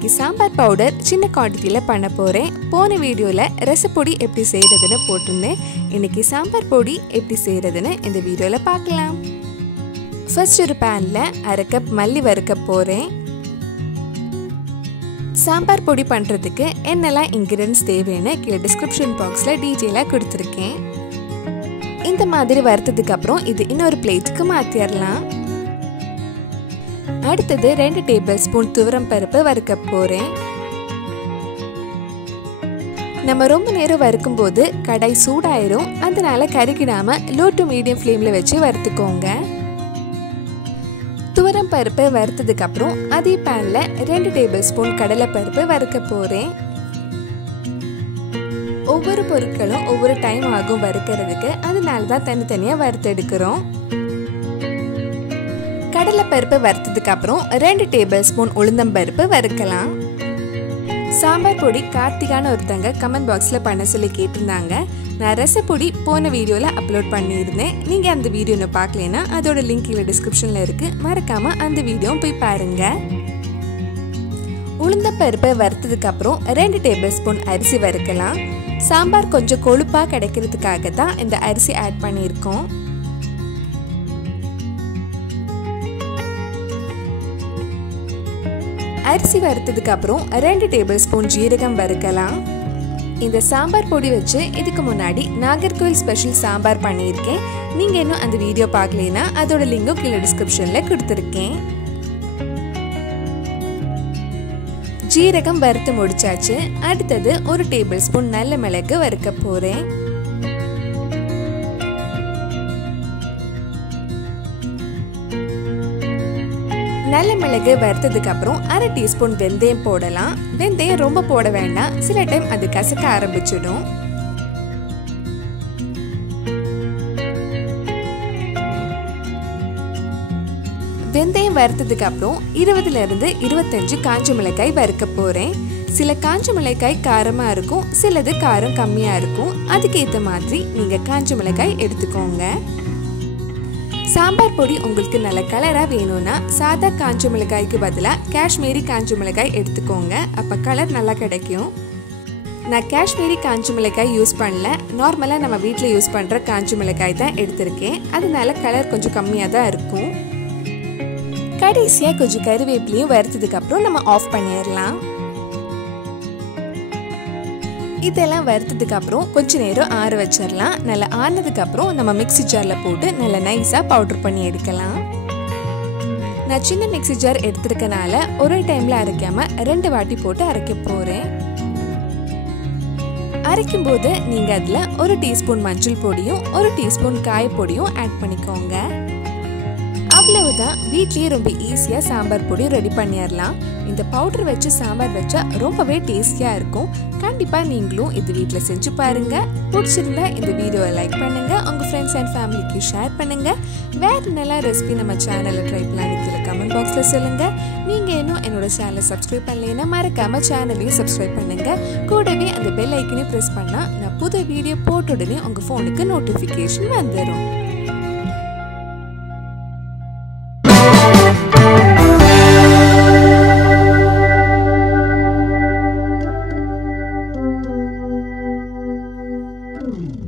இன்னைக்கு சாம்பார் பவுடர் சின்ன குவாண்டிட்டியில் பண்ண போகிறேன். போன வீடியோவில் ரசப்பொடி எப்படி செய்கிறதுன்னு போட்டிருந்தேன். இன்னைக்கு சாம்பார் பொடி எப்படி செய்கிறதுன்னு இந்த வீடியோவில் பார்க்கலாம். ஃபர்ஸ்ட் ஒரு பேனில் 1/2 கப் மல்லி வறுக்க போகிறேன். சாம்பார் பொடி பண்ணுறதுக்கு என்னெல்லாம் இன்க்ரீடியன்ஸ் தேவைன்னு கீழே டிஸ்கிரிப்ஷன் பாக்ஸில் டீட்டெயிலாக கொடுத்துருக்கேன். இந்த மாதிரி வறுத்ததுக்கு அப்புறம் இது இன்னொரு பிளேட்டுக்கு மாற்றிடலாம். அடுத்தது 2 டேபிள் ஸ்பூன் துவரம் பருப்பு வறுக்க போகிறேன். நம்ம ரொம்ப நேரம் வறுக்கும் போது கடாய் சூடாயிரும், அதனால கருகிடாமல் லோ டு மீடியம் ஃப்ளேமில் வச்சு வறுத்துக்கோங்க. துவரம் பருப்பு வறுத்ததுக்கு அப்புறம் அதே பேனில் 2 டேபிள் ஸ்பூன் கடலைப்பருப்பு வறுக்க போகிறேன். ஒவ்வொரு பொருட்களும் ஒவ்வொரு டைம் ஆகும் வறுக்கிறதுக்கு, அதனால தான் தனித்தனியாக வறுத்து எடுக்கிறோம். கடலைப்பருப்பு வறுத்ததுக்கு அப்புறம் 2 டேபிள் ஸ்பூன் உளுந்தம்பருப்பு வறுக்கலாம். சாம்பார் பொடி கார்த்திகான ஒருத்தங்க கமெண்ட் பாக்ஸில் பண்ண சொல்லி கேட்டிருந்தாங்க. நான் ரசப்பொடி போன வீடியோவில் அப்லோட் பண்ணியிருந்தேன். நீங்கள் அந்த வீடியோவை பார்க்கலன்னா அதோட லிங்க் கீழே டிஸ்கிரிப்ஷனில் இருக்குது, மறக்காமல் அந்த வீடியோவும் போய் பாருங்கள். உளுந்தம்பருப்பை வறுத்ததுக்கு அப்புறம் 2 டேபிள் ஸ்பூன் அரிசி வறுக்கலாம். சாம்பார் கொஞ்சம் கொழுப்பாக கிடைக்கிறதுக்காக தான் இந்த அரிசி ஆட் பண்ணியிருக்கோம். அரிசி வறுத்ததுக்கு அப்புறம் 2 டேபிள் ஸ்பூன் ஜீரகம் வறுக்கலாம். இந்த சாம்பார் பொடி வச்சு இதுக்கு முன்னாடி நாகர்கோவில் ஸ்பெஷல் சாம்பார் பண்ணியிருக்கேன். நீங்கள் இன்னும் அந்த வீடியோ பார்க்கலனா அதோட லிங்கும் கீழே டிஸ்கிரிப்ஷனில் கொடுத்துருக்கேன். ஜீரகம் வறுத்து முடிச்சாச்சு. அடுத்தது 1 டேபிள் ஸ்பூன் நல்ல மிளகு வறுக்க போகிறேன். நல்ல மிளகு வறுத்ததுக்கு அப்புறம் 1/2 டீஸ்பூன் வெந்தயம் போடலாம். வெந்தயம் ரொம்ப போட வேண்டாம், சில டைம் அது கசக்க ஆரம்பிச்சிடும். வெந்தயம் வறுத்ததுக்கு அப்புறம் 20 to 25 காஞ்ச மிளகாய் வறுக்க போறேன். சில காஞ்ச மிளகாய் காரமா இருக்கும், சிலது காரம் கம்மியா இருக்கும். அதுக்கேற்ற மாதிரி நீங்க காஞ்ச மிளகாய் எடுத்துக்கோங்க. சாம்பார் பொடி உங்களுக்கு நல்ல கலரா வேணும்னா சாதா காஞ்ச மிளகாய்க்கு பதிலாக காஷ்மீரி காஞ்ச மிளகாய் எடுத்துக்கோங்க, அப்போ கலர் நல்லா கிடைக்கும். நான் காஷ்மீரி காஞ்ச மிளகாய் யூஸ் பண்ணல, நார்மலாக நம்ம வீட்டில் யூஸ் பண்ணுற காஞ்ச மிளகாய் தான் எடுத்திருக்கேன். அதனால கலர் கொஞ்சம் கம்மியாக தான் இருக்கும். கடைசியாக கொஞ்சம் கருவேப்பிலையும் வறுத்ததுக்கு அப்புறம் நம்ம ஆஃப் பண்ணிடலாம். இதெல்லாம் வறுத்ததுக்கு அப்புறம் கொஞ்ச நேரம் ஆற வச்சிடலாம். நல்லா ஆறினதுக்கு அப்புறம் நம்ம மிக்ஸி ஜாரில் போட்டு நல்லா நைஸாக பவுடர் பண்ணி எடுக்கலாம். நான் சின்ன மிக்ஸி ஜார் எடுத்துருக்கனால ஒரே டைமில் அரைக்காமல் 2 வாட்டி போட்டு அரைக்க போகிறேன். அரைக்கும் போது நீங்கள் அதில் 1 டீஸ்பூன் மஞ்சள் பொடியும் 1 டீஸ்பூன் காயப்பொடியும் ஆட் பண்ணிக்கோங்க. அவ்வளவுதான், வீட்லயே ரொம்ப ஈஸியாக சாம்பார் பொடி ரெடி பண்ணிடலாம். இந்த பவுடர் வச்சு சாம்பார் வச்சா ரொம்பவே டேஸ்டியாக இருக்கும். கண்டிப்பாக நீங்களும் இது வீட்டில் செஞ்சு பாருங்க. பிடிச்சிருந்தா இந்த வீடியோவை லைக் பண்ணுங்க, உங்கள் ஃப்ரெண்ட்ஸ் அண்ட் ஃபேமிலிக்கு ஷேர் பண்ணுங்க. வேறு நல்ல ரெசிபி நம்ம சேனலில் ட்ரை பண்ணி கமெண்ட் பாக்ஸில் சொல்லுங்க. நீங்கள் இன்னும் என்னோட சேனலை சப்ஸ்கிரைப் பண்ணலைன்னா மறக்காம சேனலையும் சப்ஸ்கிரைப் பண்ணுங்க. கூடவே அந்த பெல் ஐக்கனையும் ப்ரெஸ் பண்ணால் நான் புது வீடியோ போட்ட உடனே உங்கள் ஃபோனுக்கு நோட்டிஃபிகேஷன் வந்துடும். Mm-hmm.